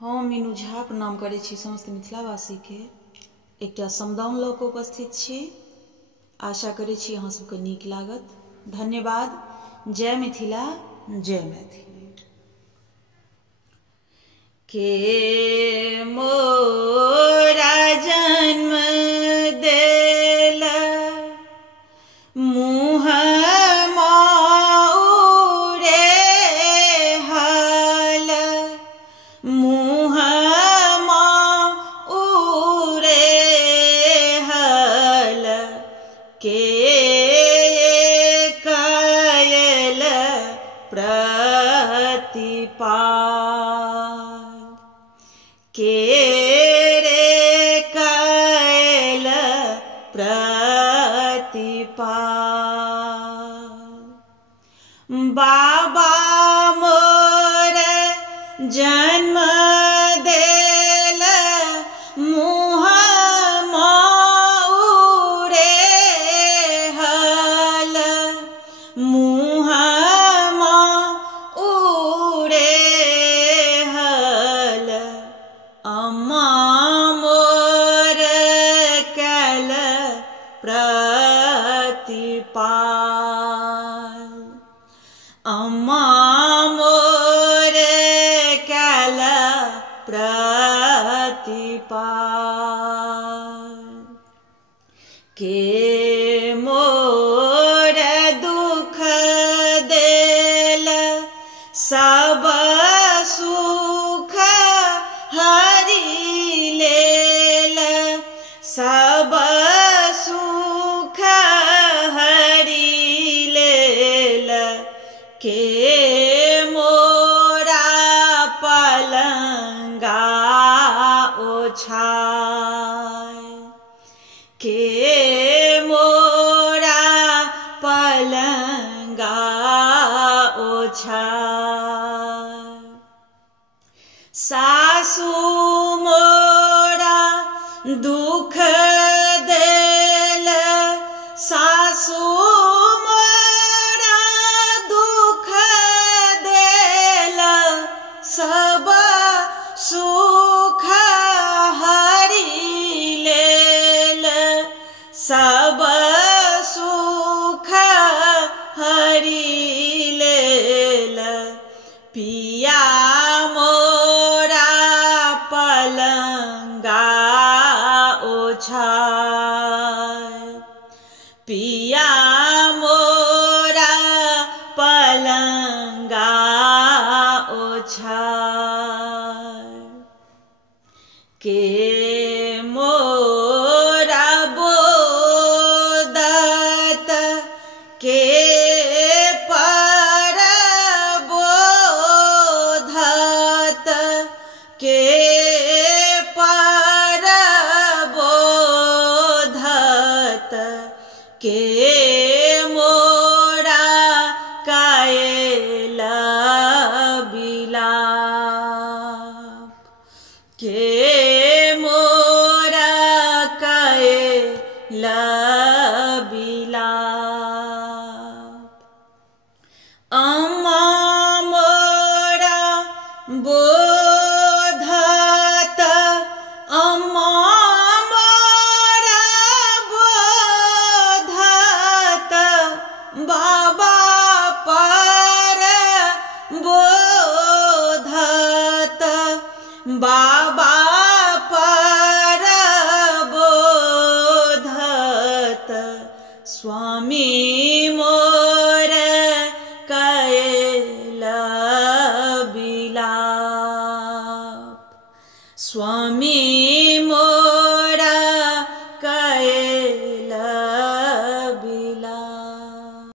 हम मीनू झा प्रणाम करै छी समस्त मिथिलावासी के। एकटा समदाउन लऽ कऽ उपस्थित छी। आशा करै छी अहाँ सबके नीक लागत। धन्यवाद। जय मिथिला, जय मैथिली। के मोरा जन्म देला मुँह माउरे हाल, मुँह माउरे हाल, के कयल प्रतिपाल, के रे कयल प्रतिपाल। बाबा मोर जन्म देल मुँह माउरे हाल, मुँह माउरे हाल, अम्मा मोर कयल प्रतिपाल, अम्मा मोर कयल प्रतिपाल। के मोर दुख देल सब सुख हरि लेल, सब सुख हरि लेल, के मोरा पलंगा ओछाय, के मोरा पलंगा ओछाय। सासु मोरा दुख देल, सासु मोरा दुख देल, सब सुख हरि लेल, सब सुख हरि लेल, पिया मोरा पलंगा ओछाय, पिया मोरा पलंगा ओछाय। के मोरा बोदत, के पर बोधत, के पर बोधत, के मोरा कयल बिलाप, के मोरा कयल बिलाप। अम्मा मोरा बोधत, अम्मा मोरा बोधत, बाबा पर बोधत, बाबा पर बोधत, स्वामी मोर कयल